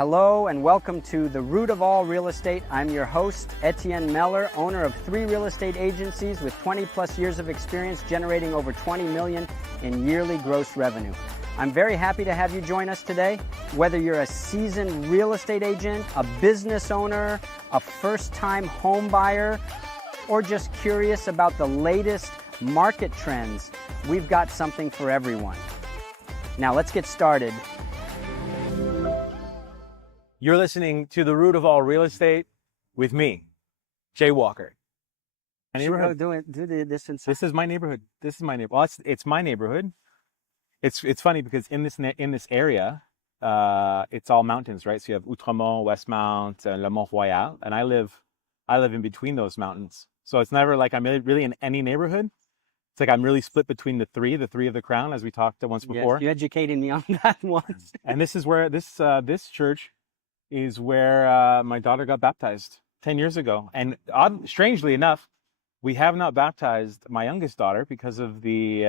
Hello and welcome to The Root of All Real Estate. I'm your host, Etienne Mellor, owner of 3 real estate agencies with 20 plus years of experience generating over 20 million in yearly gross revenue. I'm very happy to have you join us today. Whether you're a seasoned real estate agent, a business owner, a first-time home buyer, or just curious about the latest market trends, we've got something for everyone. Now let's get started. You're listening to The Root of All Real Estate with me, Jay Walker. My neighborhood. Do this inside. This is my neighborhood. This is my neighborhood. Well, it's my neighborhood. It's funny because in this area, it's all mountains, right? So you have Outremont, Westmount, Le Mont Royal, and I live in between those mountains. So it's never like I'm really in any neighborhood. It's like I'm really split between the three of the crown, as we talked once before. Yes, you educated me on that once. And this is where this church is where my daughter got baptized 10 years ago. And strangely enough, we have not baptized my youngest daughter because of the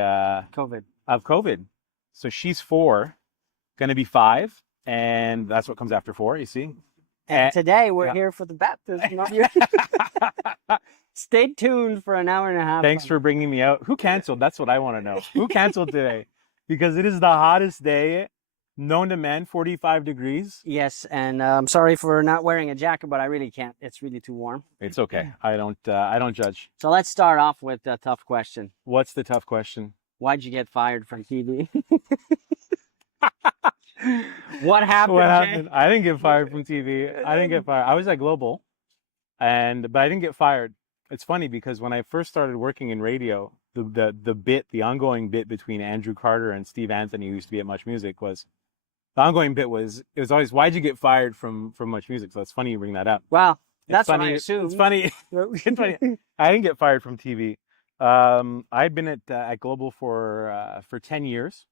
COVID. So she's 4, going to be 5, and that's what comes after 4, you see. And today we're here for the baptism of you. Stay tuned for an hour and a half. Thanks for bringing me out. Who canceled? That's what I want to know. Who canceled today? Because it is the hottest day known to man, 45 degrees. Yes, and I'm sorry for not wearing a jacket, but I really can't. It's really too warm. It's okay. I don't judge. So let's start off with a tough question. What's the tough question? Why'd you get fired from TV? What happened? I didn't get fired from TV. I didn't get fired. I was at Global, but I didn't get fired. It's funny because when I first started working in radio, the ongoing bit between Andrew Carter and Steve Anthony, who used to be at Much Music, was the ongoing bit was always, why'd you get fired from Much Music? So it's funny you bring that up. Well, that's funny. What I assumed. It's funny. It's funny. I didn't get fired from TV. I'd been at Global for 10 years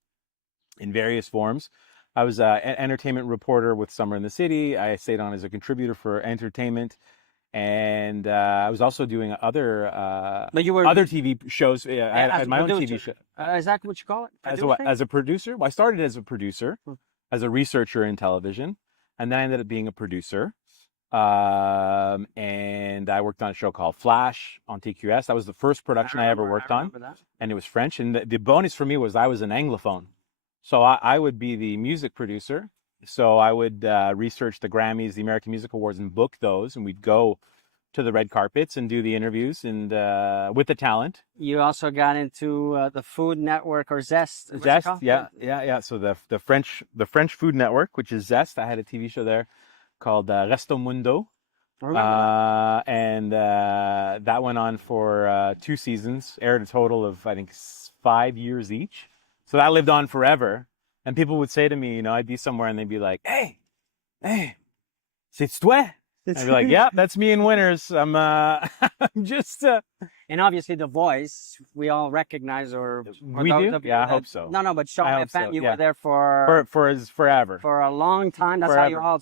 in various forms. I was an entertainment reporter with Summer in the City. I stayed on as a contributor for entertainment. And I was also doing other TV shows. I had my own TV show. Is that what you call it? As a producer? Well, I started as a producer, as a researcher in television, and then I ended up being a producer. And I worked on a show called Flash on TQS. That was the first production I ever worked on, and it was French. And the bonus for me was I was an Anglophone, so I would be the music producer. So I would research the Grammys, the American Music Awards, and book those, and we'd go to the red carpets and do the interviews and with the talent. You also got into the Food Network or Zest. Zest, yeah. So the French Food Network, which is Zest. I had a TV show there called Resto Mundo, and that went on for 2 seasons. Aired a total of I think 5 years each. So that lived on forever. And people would say to me, I'd be somewhere and they'd be like, hey, c'est toi? I'd be like, yeah, that's me in Winners. I'm just... And obviously the voice, we all recognize we do? Yeah, I hope so. No, but Sean FM, you were there for forever. For a long time. That's forever. How you all...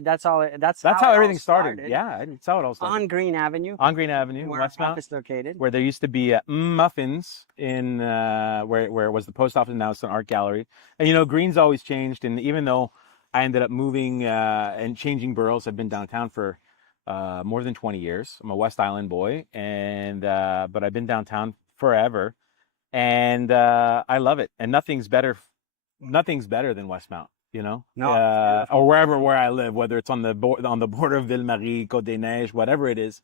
That's how everything started. Yeah, that's how it all started. On Green Avenue. On Green Avenue, where Westmount. Our office located. Where there used to be Muffins in where it was the post office, now it's an art gallery. And Green's always changed, and even though I ended up moving and changing boroughs, I've been downtown for more than 20 years. I'm a West Island boy, and but I've been downtown forever, and I love it. And nothing's better than Westmount, No, or where I live, whether it's on the border of Ville-Marie, Côte-des-Neiges, whatever it is.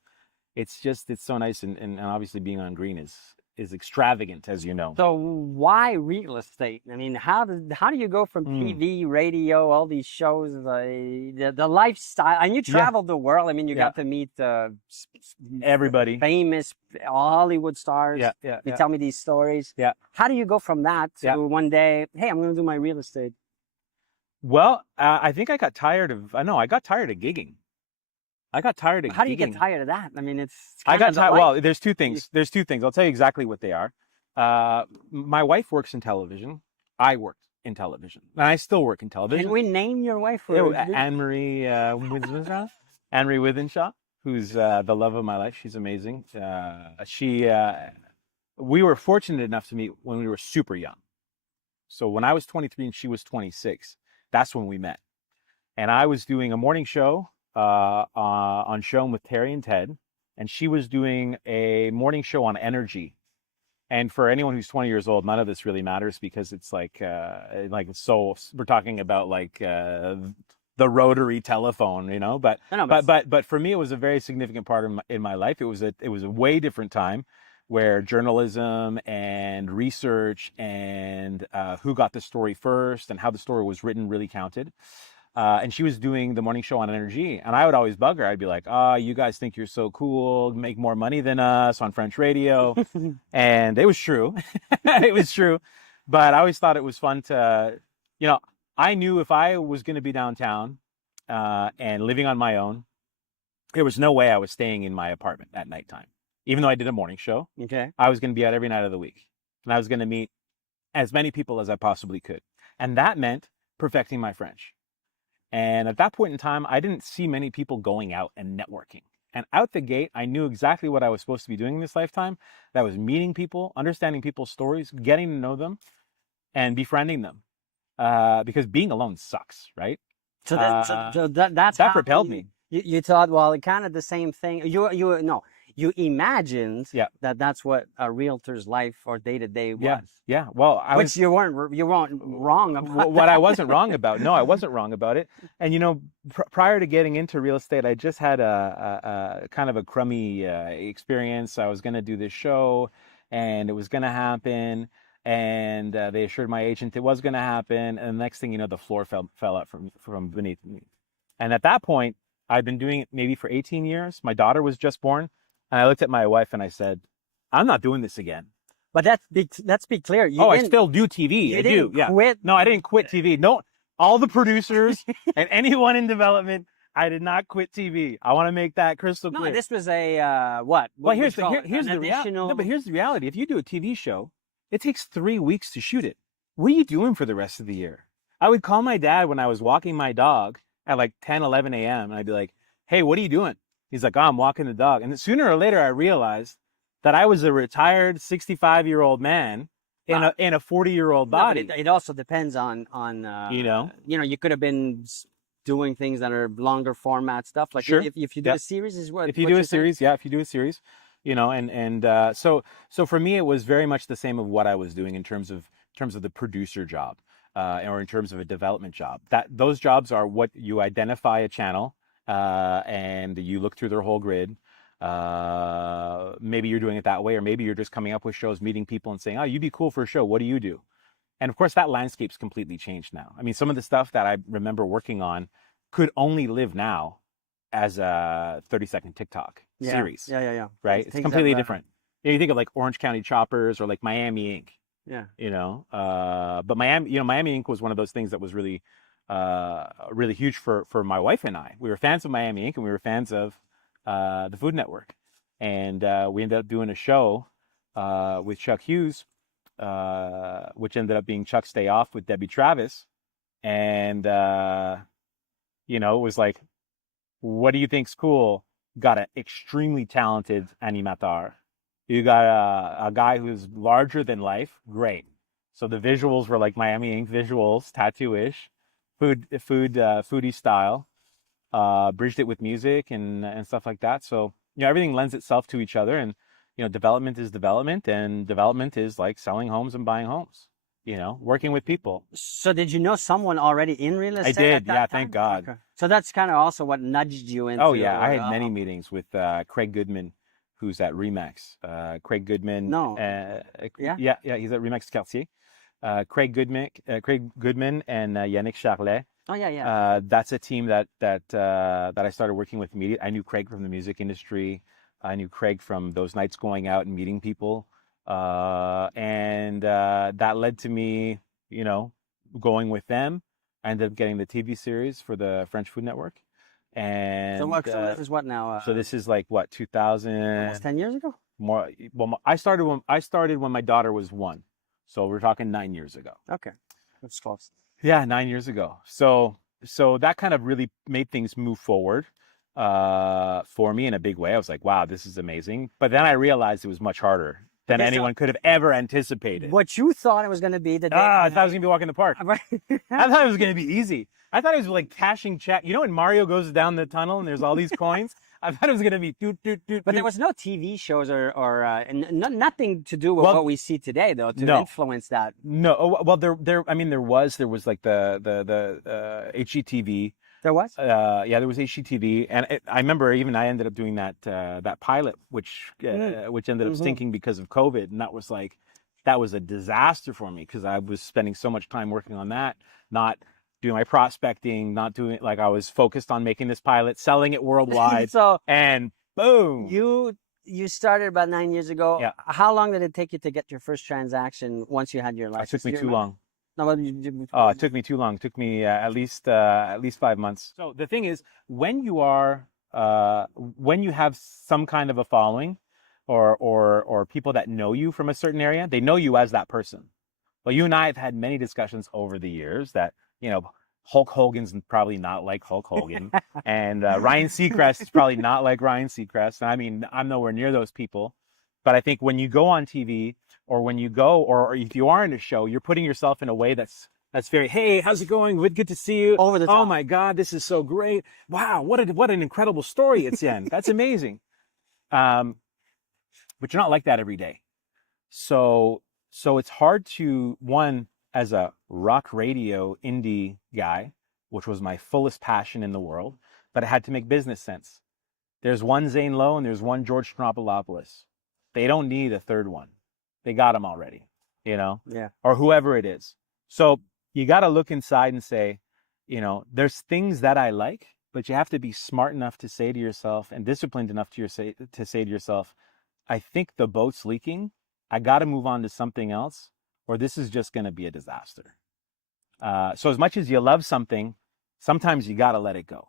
It's so nice, and obviously being on Green is extravagant, as you know. So why real estate? I mean, how do you go from TV, radio, all these shows, the lifestyle? And you traveled the world. I mean, you got to meet everybody, famous Hollywood stars. You tell me these stories. Yeah. How do you go from that to one day, hey, I'm going to do my real estate? Well, I think I got tired of gigging. I got tired of How do you get tired of that? I mean, well, there's two things. I'll tell you exactly what they are. My wife works in television. I worked in television. And I still work in television. Can we name your wife? Anne-Marie Withenshaw. Anne-Marie Withenshaw, who's the love of my life. She's amazing. We were fortunate enough to meet when we were super young. So when I was 23 and she was 26, that's when we met. And I was doing a morning show on Shown with Terry and Ted, and she was doing a morning show on energy. And for anyone who's 20 years old, none of this really matters because it's like so we're talking about like the rotary telephone, you know. But for me, it was a very significant part of in my life. It was a way different time where journalism and research and who got the story first and how the story was written really counted. And she was doing the morning show on energy, and I would always bug her. I'd be like, you guys think you're so cool, make more money than us on French radio. And it was true. It was true. But I always thought it was fun to, I knew if I was going to be downtown and living on my own, there was no way I was staying in my apartment at nighttime. Even though I did a morning show, okay, I was going to be out every night of the week. And I was going to meet as many people as I possibly could. And that meant perfecting my French. And at that point in time, I didn't see many people going out and networking. And out the gate, I knew exactly what I was supposed to be doing in this lifetime. That was meeting people, understanding people's stories, getting to know them, and befriending them. Because being alone sucks, right? So that's that propelled me. You thought, well, kind of the same thing. You imagined that's what a realtor's life or day to day was. Yeah. Well, you weren't wrong about. What I wasn't wrong about. No, I wasn't wrong about it. And prior to getting into real estate, I just had a kind of a crummy experience. I was going to do this show, and it was going to happen. And they assured my agent it was going to happen. And the next thing you know, the floor fell out from beneath me. And at that point, I'd been doing it maybe for 18 years. My daughter was just born. And I looked at my wife and I said, I'm not doing this again. But let's be clear. I still do TV. You didn't quit? No, I didn't quit TV. No, all the producers and anyone in development, I did not quit TV. I want to make that crystal clear. No, this was a what? Well, here's the reality. No, but here's the reality. If you do a TV show, it takes 3 weeks to shoot it. What are you doing for the rest of the year? I would call my dad when I was walking my dog at like 10, 11 a.m. And I'd be like, hey, what are you doing? He's like, I'm walking the dog. And sooner or later, I realized that I was a retired 65-year-old man in a 40-year-old body. No, but it also depends on you could have been doing things that are longer format stuff. Like sure. if you do a series, is what if you do a series, if you do a series, so for me, it was very much the same of what I was doing in terms of the producer job, or in terms of a development job. Those jobs are what you identify a channel. And you look through their whole grid. Maybe you're doing it that way, or maybe you're just coming up with shows, meeting people and saying, you'd be cool for a show. What do you do? And of course, that landscape's completely changed now. I mean, some of the stuff that I remember working on could only live now as a 30-second TikTok series. Yeah. Right? It's completely different. You think of like Orange County Choppers or like Miami Ink. Yeah. But Miami Ink was one of those things that was really huge for my wife and I. We were fans of Miami Ink, and we were fans of the Food Network. And we ended up doing a show with Chuck Hughes, which ended up being Chuck's Day Off with Debbie Travis. And, it was like, what do you think's cool? Got an extremely talented animator. You got a guy who's larger than life. Great. So the visuals were like Miami Ink visuals, tattoo-ish. Foodie style, bridged it with music and stuff like that. So, everything lends itself to each other, and, development is development, and development is like selling homes and buying homes, working with people. So did you know someone already in real estate? I did. At that yeah. time? Thank God. Okay. So that's kind of also what nudged you into. Oh yeah. I had many meetings with Craig Goodman, who's at Remax. Craig Goodman. No. Yeah. He's at Remax Cartier. Craig Goodman and Yannick Charlet. Oh yeah. That's a team that I started working with immediately. I knew Craig from the music industry. I knew Craig from those nights going out and meeting people, and that led to me, going with them. I ended up getting the TV series for the French Food Network. And so this is what now? So this is like what 2000? Almost 10 years ago. More. Well, I started when my daughter was 1. So we're talking 9 years ago. Okay, that's close. Yeah, 9 years ago. So that kind of really made things move forward for me in a big way. I was like, wow, this is amazing. But then I realized it was much harder than anyone could have ever anticipated. What you thought it was going to be the day. I thought I was going to be walking the park. I thought it was going to be easy. I thought it was like cashing check. You know when Mario goes down the tunnel and there's all these coins? I thought it was gonna be doot doot doot. But there was no TV shows or nothing to do with Well, what we see today, though, to no. influence that. No, well, I mean, there was like the HGTV. There was? Yeah, there was HGTV, and I remember even I ended up doing that pilot, which ended up stinking because of COVID, and that was a disaster for me because I was spending so much time working on that, not doing my prospecting, not doing like I was focused on making this pilot, selling it worldwide, So and boom. You started about 9 years ago. Yeah. How long did it take you to get your first transaction once you had your license? It took me too long. No, but Oh, it took me too long. It took me at least 5 months. So the thing is, when you have some kind of a following, or people that know you from a certain area, they know you as that person. Well, you and I have had many discussions over the years that, Hulk Hogan's probably not like Hulk Hogan, and Ryan Seacrest is probably not like Ryan Seacrest. And I mean, I'm nowhere near those people. But I think when you go on TV, or when you go, or if you are in a show, you're putting yourself in a way that's very, hey, how's it going? Good to see you. Over the top. Oh my God, this is so great. Wow, what an incredible story, Etienne. That's amazing. But you're not like that every day. So it's hard to, one, as a rock radio indie guy, which was my fullest passion in the world, but it had to make business sense. There's one Zane Lowe and there's one George Stropolopoulos. They don't need a third one. They got him already, Yeah. or whoever it is. So you got to look inside and say, there's things that I like, but you have to be smart enough to say to yourself and disciplined enough to say to yourself, I think the boat's leaking. I got to move on to something else, or this is just going to be a disaster. So as much as you love something, sometimes you got to let it go.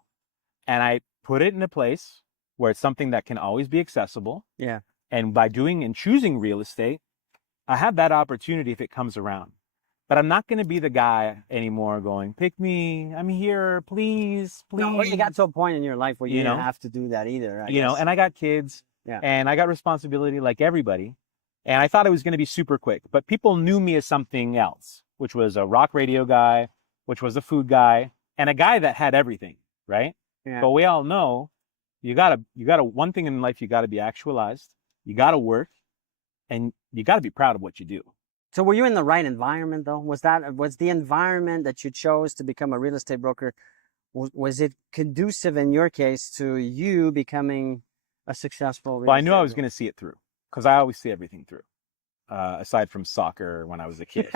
And I put it in a place where it's something that can always be accessible. Yeah. And by doing and choosing real estate, I have that opportunity if it comes around. But I'm not going to be the guy anymore going, pick me, I'm here, please. No, you got to a point in your life where you didn't have to do that either. I guess. And I got kids, and I got responsibility like everybody. And I thought it was going to be super quick, but people knew me as something else, which was a rock radio guy, which was a food guy, and a guy that had everything, right? Yeah. But we all know you gotta one thing in life, you gotta be actualized, you gotta work, and you gotta be proud of what you do. So were you in the right environment though? Was the environment that you chose to become a real estate broker, was it conducive in your case to you becoming a successful real Well, I estate knew I was broker? going to see it through, because I always see everything through, aside from soccer when I was a kid.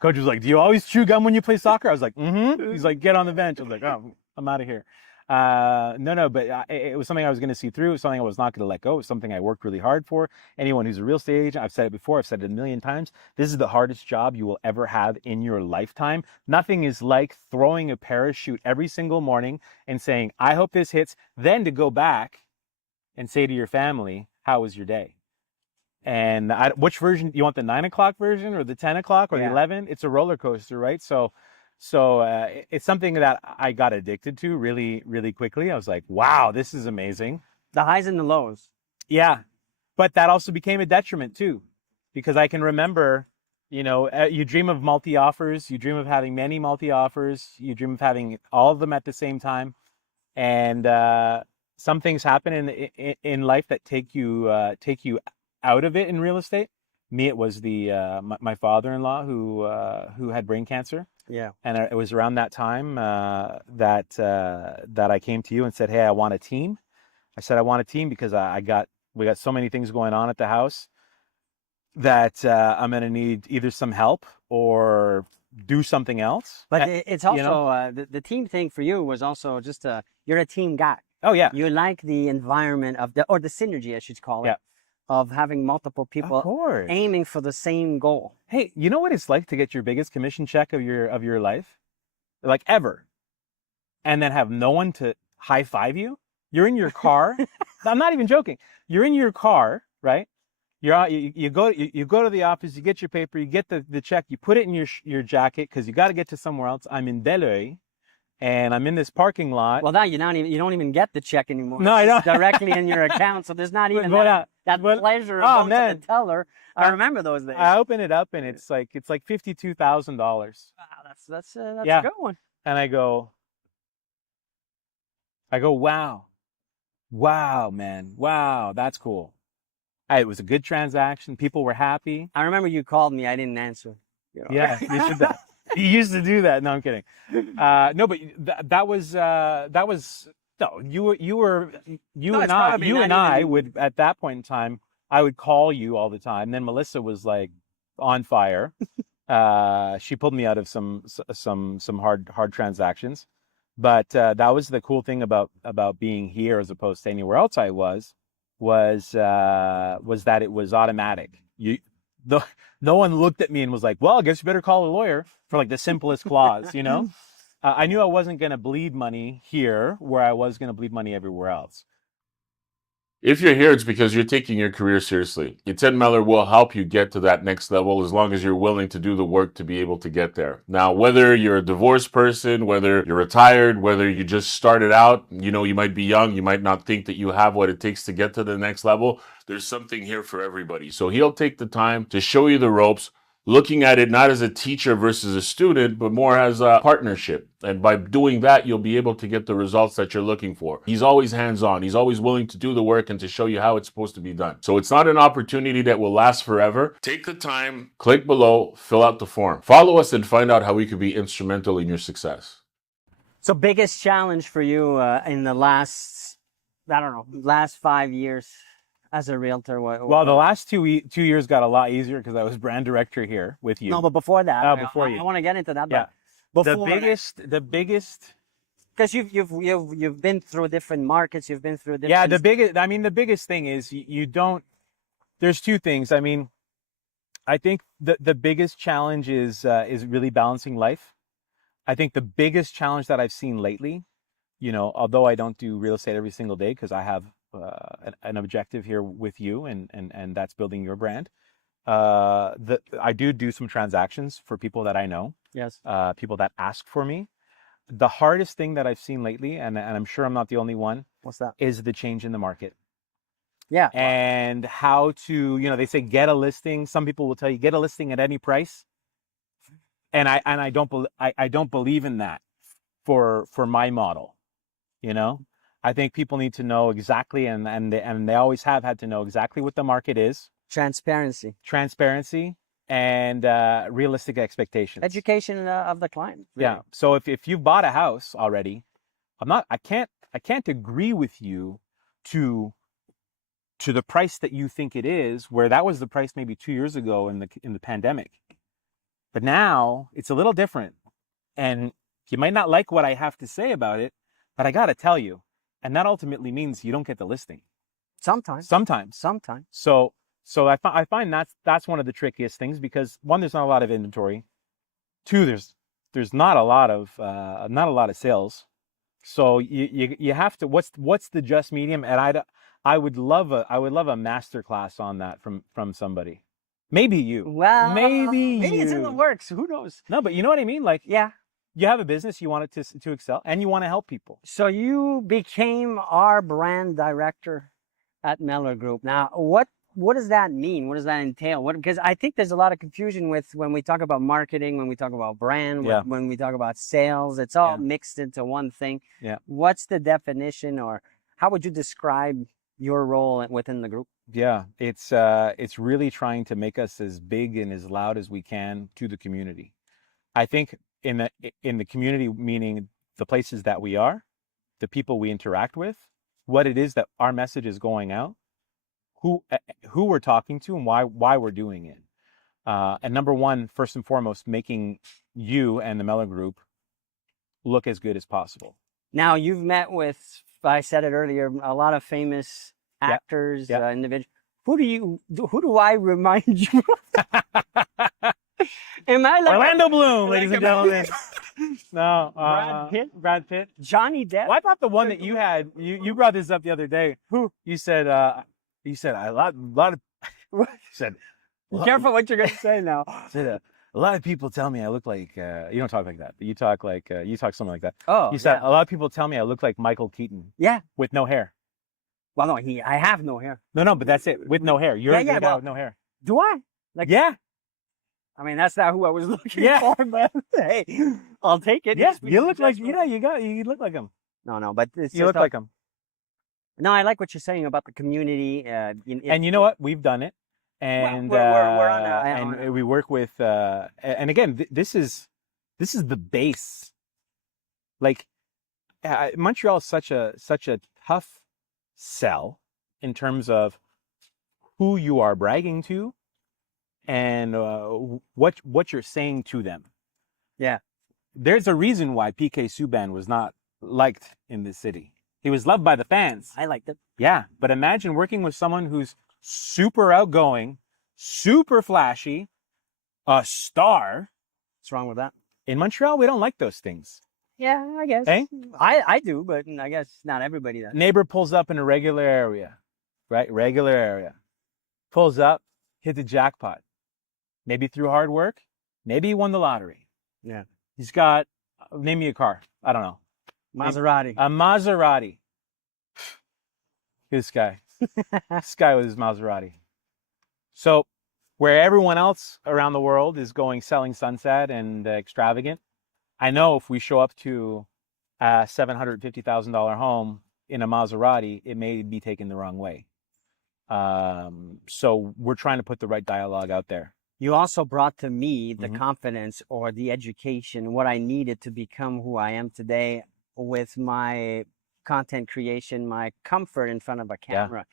Coach was like, do you always chew gum when you play soccer? I was like, mm-hmm. He's like, get on the bench. I was like, oh, I'm out of here. No, but it was something I was going to see through. It was something I was not going to let go. It was something I worked really hard for. Anyone who's a real estate agent, I've said it before, I've said it a million times, this is the hardest job you will ever have in your lifetime. Nothing is like throwing a parachute every single morning and saying, I hope this hits, then to go back and say to your family, how was your day? And which version, you want the 9 o'clock version or the 10 o'clock or the 11? It's a roller coaster, right? So it's something that I got addicted to really, really quickly. I was like, wow, this is amazing. The highs and the lows. Yeah. But that also became a detriment too, because I can remember, you dream of multi-offers, you dream of having many multi-offers, you dream of having all of them at the same time. And some things happen in life that take you out of it in real estate. Me, it was my father-in-law who had brain cancer. Yeah. And it was around that time that I came to you and said, hey, I want a team. I said, I want a team because we got so many things going on at the house that I'm going to need either some help or do something else. But it's also, the team thing for you was also just you're a team guy. Oh, yeah. You like the environment or the synergy, I should call it. Yeah. Of having multiple people aiming for the same goal. Hey, you know what it's like to get your biggest commission check of your life, like ever, and then have no one to high five you? You're in your car. I'm not even joking. You're in your car, right? You go to the office, you get your paper, you get the check, you put it in your jacket because you got to get to somewhere else. I'm in Mellor, and I'm in this parking lot. Well, now you don't even get the check anymore. No, I don't. It's directly in your account, so there's not even that But- pleasure oh, of going man. to the teller. I remember those days. I open it up and it's like $52,000. Wow, that's a Yeah. good one. And I go, wow, man, wow, that's cool. It was a good transaction. People were happy. I remember you called me. I didn't answer. You know? Yeah, you should. You used to do that. No, I'm kidding. No, but that was no. No, it's probably you not and I even- would at that point in time. I would call you all the time. Then Melissa was like on fire. She pulled me out of some hard transactions, but that was the cool thing about being here as opposed to anywhere else I was that it was automatic. No one looked at me and was like, well, I guess you better call a lawyer for like the simplest clause, you know? I knew I wasn't going to bleed money here where I was going to bleed money everywhere else. If you're here, it's because you're taking your career seriously. Etienne Mellor will help you get to that next level as long as you're willing to do the work to be able to get there. Now, whether you're a divorced person, whether you're retired, whether you just started out, you might be young, you might not think that you have what it takes to get to the next level, there's something here for everybody. So he'll take the time to show you the ropes, looking at it not as a teacher versus a student, but more as a partnership. And by doing that, you'll be able to get the results that you're looking for. He's always hands-on. He's always willing to do the work and to show you how it's supposed to be done. So it's not an opportunity that will last forever. Take the time, click below, fill out the form. Follow us and find out how we could be instrumental in your success. So biggest challenge for you in the last 5 years as a realtor? Well, the last 2 years got a lot easier because I was brand director here with you. No, but before that, before you. I want to get into that. Yeah. But The biggest. Because you've been through different markets, you've been through different. Yeah, the biggest thing is you don't. There's two things. I mean, I think the biggest challenge is really balancing life. I think the biggest challenge that I've seen lately, although I don't do real estate every single day because I have an objective here with you, and that's building your brand. I do some transactions for people that I know. Yes. People that ask for me. The hardest thing that I've seen lately, and I'm sure I'm not the only one, What's that? is the change in the market. Yeah. And how to, they say get a listing. Some people will tell you get a listing at any price. And I don't believe in that for my model. I think people need to know exactly, and they always have had to know exactly what the market is. Transparency, and realistic expectations. Education of the client. Really. Yeah. So if you've bought a house already, I can't agree with you to the price that you think it is, where that was the price maybe 2 years ago in the pandemic. But now it's a little different, and you might not like what I have to say about it, but I got to tell you, and that ultimately means you don't get the listing. Sometimes. So I find that's one of the trickiest things, because one, there's not a lot of inventory. Two, there's not a lot of sales. So you have to, what's the just medium? And I would love a master class on that from somebody. Maybe you. Well, maybe it's in the works. Who knows? No, but you know what I mean? Like, yeah, you have a business, you want it to excel, and you want to help people. So you became our brand director at Mellor Group. Now, what does that mean? What does that entail? Because I think there's a lot of confusion with when we talk about marketing, when we talk about brand, when we talk about sales. It's all mixed into one thing. Yeah. What's the definition, or how would you describe your role within the group? Yeah, it's really trying to make us as big and as loud as we can to the community. I think in the community, meaning the places that we are, the people we interact with, what it is that our message is going out, who we're talking to, and why we're doing it. And number one, first and foremost, making you and the Mellor Group look as good as possible. Now, you've met with, I said it earlier, a lot of famous actors, individuals. Who do I remind you? Am I like Orlando Bloom, ladies and gentlemen? No, Brad Pitt, Johnny Depp. Well, I thought the one that you had, you brought this up the other day. Who? You said a lot of. You said. Be careful what you're gonna say now. Said a lot of people tell me I look like. You don't talk like that, but you talk something like that. Oh. You said a lot of people tell me I look like Michael Keaton. Yeah. With no hair. Well, no, I have no hair. No, but that's it. With no hair. You're the guy with no hair. Do I? Like, Yeah. I mean, that's not who I was looking Yeah. for, but hey, I'll take it. Yeah, you look like you look like him. No, but it's You look like him. No, I like what you're saying about the community. And you know what? We've done it, and we're on we work with. And again, this is the base. Like Montreal is such a tough sell in terms of who you are bragging to, and what you're saying to them. Yeah, there's a reason why PK Subban was not liked in this city. He was loved by the fans. I liked it. Yeah, but imagine working with someone who's super outgoing, super flashy, a star. What's wrong with that? In Montreal, we don't like those things. Yeah, I guess. Hey? I do, but I guess not everybody does. Neighbor pulls up in a regular area, right? Regular area. Pulls up, hit the jackpot. Maybe through hard work. Maybe he won the lottery. Yeah. He's got, name me a car. I don't know. Maserati. A Maserati. This guy. This guy with his Maserati. So, where everyone else around the world is going selling sunset and extravagant, I know if we show up to a $750,000 home in a Maserati, it may be taken the wrong way. So we're trying to put the right dialogue out there. You also brought to me the confidence or the education, what I needed to become who I am today with my content creation, my comfort in front of a camera. Yeah.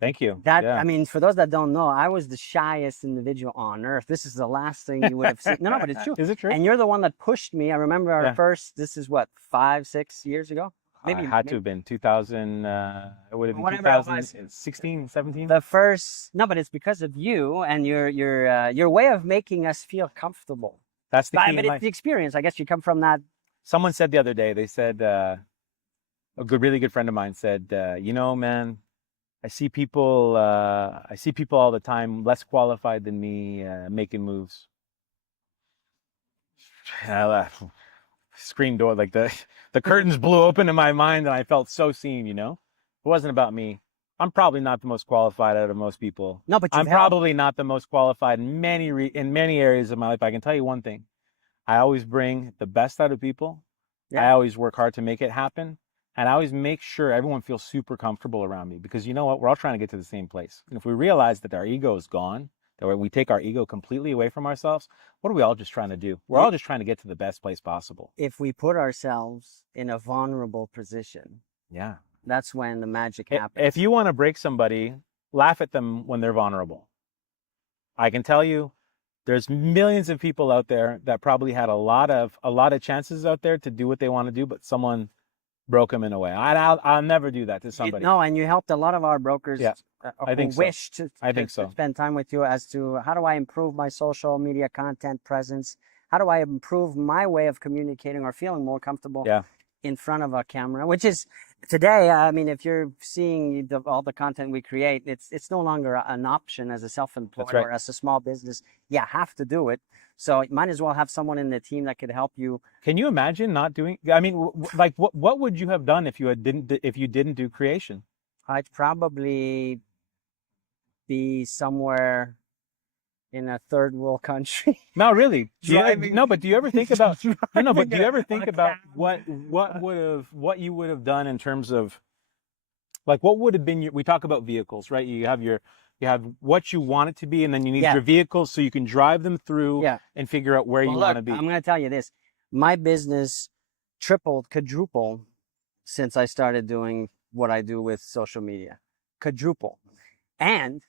Thank you. I mean, for those that don't know, I was the shyest individual on earth. This is the last thing you would have seen. No, but it's true. Is it true? And you're the one that pushed me. I remember our first, this is what, 5-6 years ago? Maybe it had to have been 2000, it would have been 2016, 17. The first, no, but it's because of you and your way of making us feel comfortable. That's the key. But it's the experience. I guess you come from that. Someone said the other day, they said, a really good friend of mine said, you know, man, I see people all the time less qualified than me making moves. And I laughed. Screen door, like the curtains blew open in my mind, and I felt so seen. You know, it wasn't about me. I'm probably not the most qualified out of most people. No, but I'm probably not the most qualified in many areas of my life. I can tell you one thing: I always bring the best out of people. Yeah. I always work hard to make it happen, and I always make sure everyone feels super comfortable around me. Because you know what? We're all trying to get to the same place. And if we realize that our ego is gone, that we take our ego completely away from ourselves, what are we all just trying to do? We're all just trying to get to the best place possible. If we put ourselves in a vulnerable position, that's when the magic happens. If you want to break somebody, laugh at them when they're vulnerable. I can tell you, there's millions of people out there that probably had a lot of chances out there to do what they want to do, but someone broke them in a way. I'll never do that to somebody. No, and you helped a lot of our brokers. Yeah. I think so. Wish to spend time with you as to how do I improve my social media content presence? How do I improve my way of communicating or feeling more comfortable in front of a camera? Which is today, I mean, if you're seeing all the content we create, it's no longer an option as a self-employed or as a small business. You have to do it. So you might as well have someone in the team that could help you. Can you imagine not doing? I mean, like what would you have done if you didn't do creation? I'd probably be somewhere in a third world country. No, really. But do you ever think about But do you ever think about what you would have done in terms of, like, what would have been we talk about vehicles, right? You have what you want it to be, and then you need your vehicles so you can drive them through and figure out where you want to be. I'm going to tell you this. My business tripled, quadrupled since I started doing what I do with social media. Quadruple. And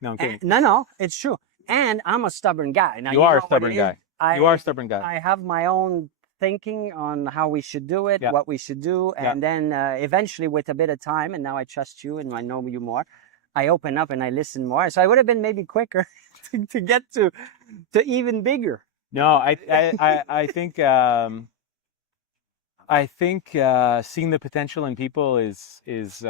no, I'm kidding. No, it's true. And I'm a stubborn guy. Now, you are a stubborn guy. You are a stubborn guy. I have my own thinking on how we should do it, what we should do. And then eventually with a bit of time, and now I trust you and I know you more, I open up and I listen more. So I would have been maybe quicker to get to even bigger. No, I think seeing the potential in people is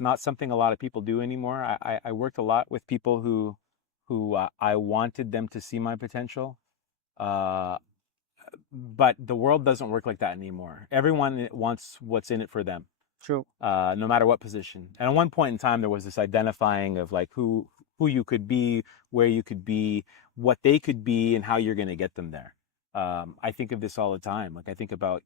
not something a lot of people do anymore. I worked a lot with people who I wanted them to see my potential, but the world doesn't work like that anymore. Everyone wants what's in it for them. True. No matter what position. And at one point in time, there was this identifying of like who you could be, where you could be, what they could be, and how you're going to get them there. I think of this all the time. Like I think about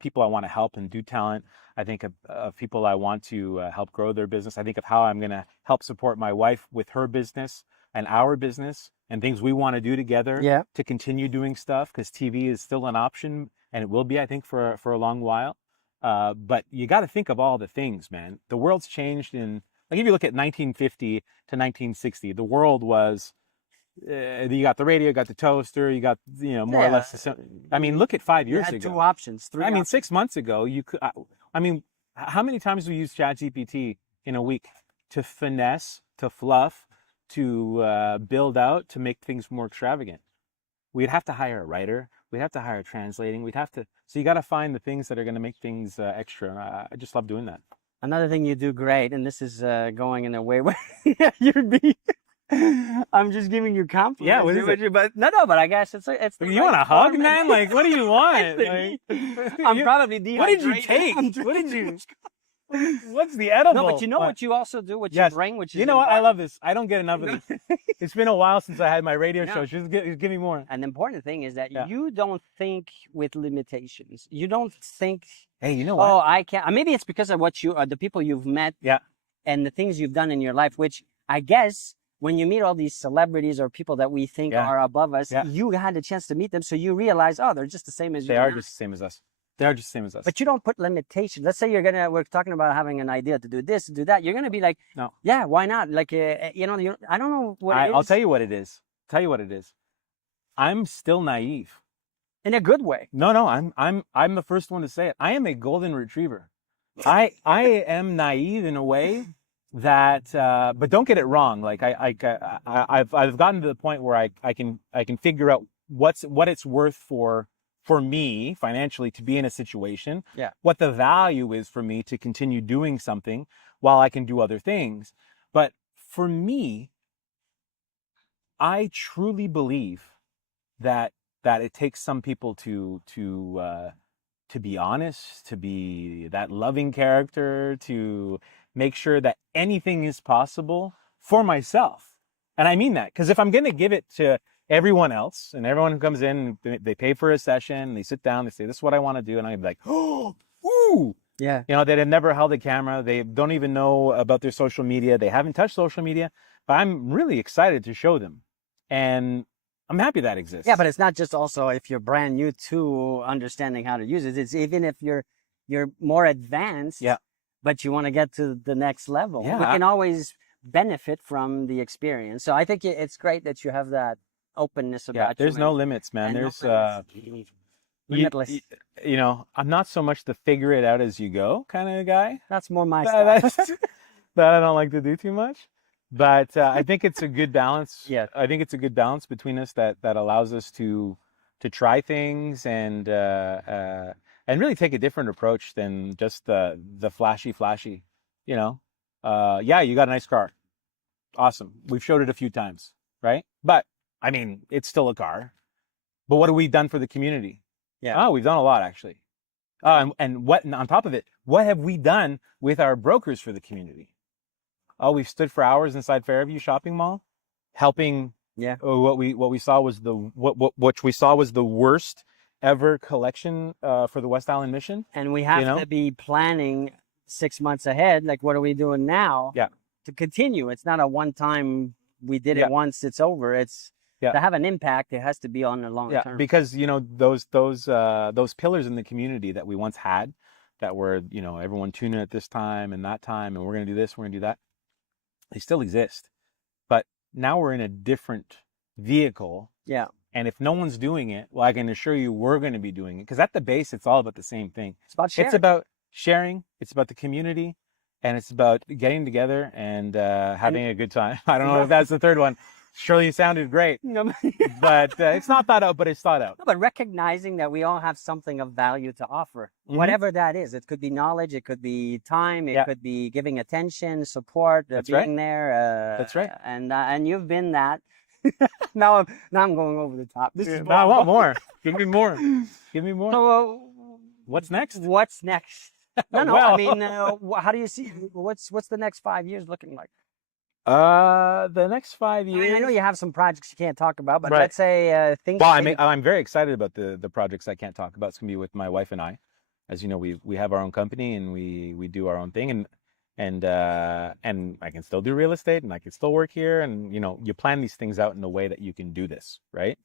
people I want to help and do talent. I think of people I want to help grow their business. I think of how I'm going to help support my wife with her business and our business and things we want to do together to continue doing stuff, because TV is still an option, and it will be, I think, for a long while. But you got to think of all the things, man. The world's changed like if you look at 1950 to 1960, the world was, you got the radio, you got the toaster, you got, more or less. I mean, look at 5 years you had ago. 2 options, 3 I mean, options. 6 months ago, you could, how many times we use ChatGPT in a week to finesse, to fluff, to build out, to make things more extravagant? We'd have to hire a writer. We'd have to hire translating. So you got to find the things that are going to make things extra. I just love doing that. Another thing you do great, and this is going in a way where you'd be. I'm just giving you compliments. Yeah, what is it? But but I guess it's. You want a hug, man? Like, what do you want? I'm probably dehydrated. What did you take? What did you? What's the edible? No, but you know what you also do with your brain, which is. You know what? I love this. I don't get enough of this. It's been a while since I had my radio show. Just give me more. And the important thing is that you don't think with limitations. You don't think. Hey, you know what? Oh, I can't. Maybe it's because of what the people you've met. Yeah. And the things you've done in your life, which I guess when you meet all these celebrities or people that we think are above us, you had a chance to meet them, so you realize, oh, they're just the same as you. They are just the same as us. They are just the same as us. But you don't put limitations. Let's say we're talking about having an idea to do this, to do that. You're gonna be like, no, yeah, why not? Like, I don't know what it is. I'll tell you what it is. I'm still naive. In a good way. No, I'm the first one to say it. I am a golden retriever. I am naive in a way that, but don't get it wrong. Like I've gotten to the point where I can figure out what it's worth for me financially to be in a situation, what the value is for me to continue doing something while I can do other things. But for me, I truly believe that it takes some people to be honest, to be that loving character, to make sure that anything is possible for myself. And I mean that, because if I'm going to give it to everyone else, and everyone who comes in, they pay for a session, they sit down, they say, this is what I want to do. And I'm like, oh, ooh. Yeah. They've never held a camera. They don't even know about their social media. They haven't touched social media, but I'm really excited to show them. And I'm happy that exists. Yeah, but it's not just also if you're brand new to understanding how to use it. It's even if you're more advanced, but you want to get to the next level. Yeah. We can always benefit from the experience. So I think it's great that you have that openness about there's no limits, man. There's limitless. I'm not so much the figure it out as you go kind of guy. That's more my style. That I don't like to do too much. But I think it's a good balance. Yeah. I think it's a good balance between us that allows us to try things and really take a different approach than just the flashy. You got a nice car. Awesome. We've showed it a few times, right? But I mean, it's still a car. But what have we done for the community? Yeah. Oh, we've done a lot actually. And on top of it, what have we done with our brokers for the community? Oh, we've stood for hours inside Fairview Shopping Mall, helping. Yeah. What we saw was the worst ever collection for the West Island Mission. And we have to be planning 6 months ahead. Like, what are we doing now? Yeah. To continue. It's not a one-time. We did it once. It's over. It's to have an impact. It has to be on the long term. Because those pillars in the community that we once had, that were everyone tune in at this time and that time, and we're gonna do this, we're gonna do that. They still exist, but now we're in a different vehicle. Yeah. And if no one's doing it, well, I can assure you we're going to be doing it, because at the base, it's all about the same thing. It's about sharing. It's about sharing. It's about the community, and it's about getting together and having a good time. I don't know if that's the third one. Surely it sounded great, but it's not thought out, but it's thought out. No, but recognizing that we all have something of value to offer, whatever that is. It could be knowledge, it could be time, it could be giving attention, support, being there. That's right. And you've been that. now I'm going over the top. I want more. Give me more. Give me more. So, what's next? What's next? No. Well, I mean, how do you see? What's the next 5 years looking like? the next 5 years. I mean, I know you have some projects you can't talk about, but Right. let's say things. Well, maybe- I'm very excited about the projects I can't talk about. It's gonna be with my wife and I. As you know, we have our own company and we do our own thing, and I can still do real estate and I can still work here, and you plan these things out in a way that you can do this, right?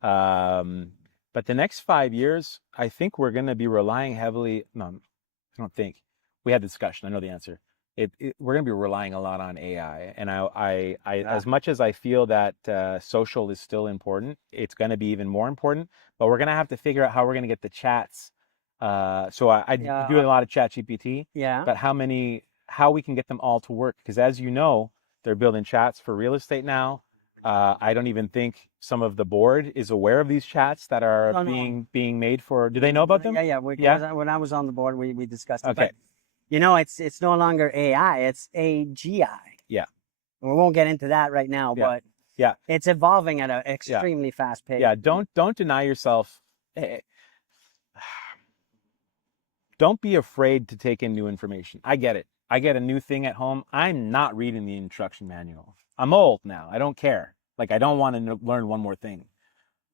But the next 5 years, I think we're gonna be relying heavily. No, I don't think. We had the discussion. I know the answer. We're going to be relying a lot on AI, and as much as I feel that social is still important, it's going to be even more important. But we're going to have to figure out how we're going to get the chats. So I do a lot of chat GPT. Yeah. But how we can get them all to work? Because as you know, they're building chats for real estate now. I don't even think some of the board is aware of these chats that are being made for. Do they know about them? Yeah. When I was on the board, we discussed it. Okay. But, it's no longer AI, it's AGI. Yeah. We won't get into that right now, Yeah. but Yeah. it's evolving at an extremely fast pace. Yeah, don't deny yourself. Don't be afraid to take in new information. I get it. I get a new thing at home. I'm not reading the instruction manual. I'm old now. I don't care. Like, I don't want to learn one more thing.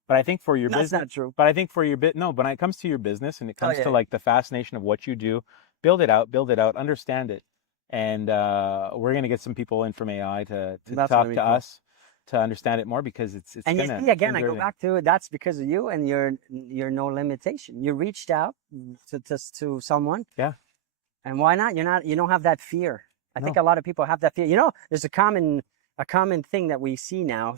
But I think for your business, that's not true. But I think for your no, but when it comes to your business and it comes to like the fascination of what you do, build it out, understand it. And we're going to get some people in from AI to talk to us to understand it more, because it's and gonna, you see, again, I go back to it. That's because of you and your no limitation. You reached out to someone. Yeah. And why not? You don't have that fear. I think a lot of people have that fear. There's a common thing that we see now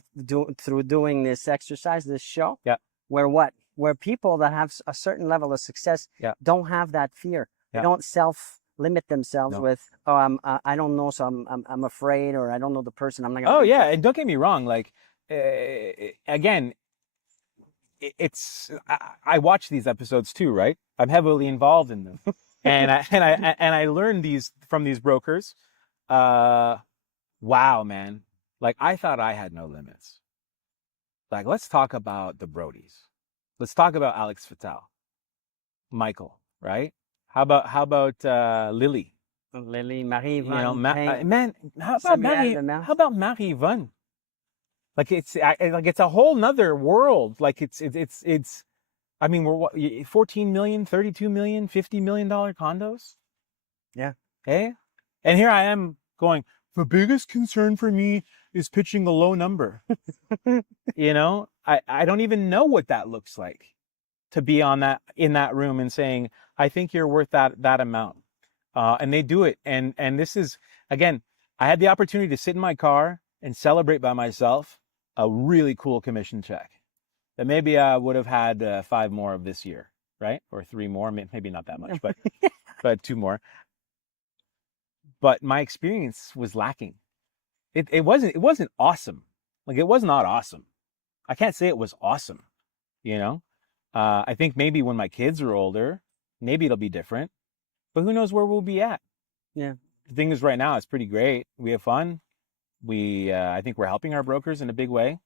through doing this exercise, this show. Yeah. Where people that have a certain level of success don't have that fear. Yeah. They don't self-limit themselves with, I don't know, so I'm afraid, or I don't know the person. I'm not gonna. Oh yeah, and don't get me wrong. Like, again, I watch these episodes too, right? I'm heavily involved in them, and I learned these from these brokers. Wow, man! Like, I thought I had no limits. Like, let's talk about the Brodies. Let's talk about Alex Fattal, Michael, right? How about Lily? Lily, Marie-Yvonne, man, how about Marie-Yvonne? Like, it's a whole nother world. Like, it's I mean, we're 14 million, 32 million, $50 million condos. Yeah. Okay. And here I am going, the biggest concern for me is pitching a low number. I don't even know what that looks like, to be in that room and saying, I think you're worth that amount. And they do it. And this is, again, I had the opportunity to sit in my car and celebrate by myself a really cool commission check that maybe I would have had 5 more of this year, right? Or 3 more, maybe not that much, but 2 more. But my experience was lacking. It wasn't awesome. Like, it was not awesome. I can't say it was awesome, I think maybe when my kids are older, maybe it'll be different, but who knows where we'll be at. Yeah. The thing is, right now, it's pretty great. We have fun. I think we're helping our brokers in a big way.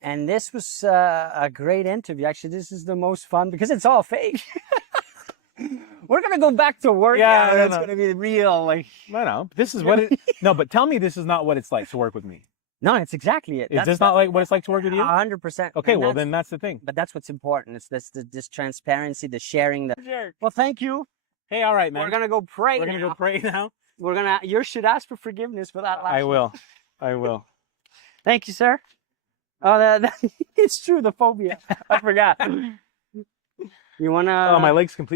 And this was a great interview. Actually, this is the most fun because it's all fake. We're going to go back to work. Yeah, now. It's going to be real. Like, I know. This is what it, no, but tell me this is not what it's like to work with me. No, it's exactly it. Is this not like what it's like to work with you? 100%. Okay, well, then that's the thing. But that's what's important. It's this transparency, the sharing. Well, thank you. Hey, all right, man. We're going to go pray. We're going to go pray now. You should ask for forgiveness for that last one. I will. Thank you, sir. Oh, it's true, the phobia. I forgot. You want to... Oh, my leg's completely...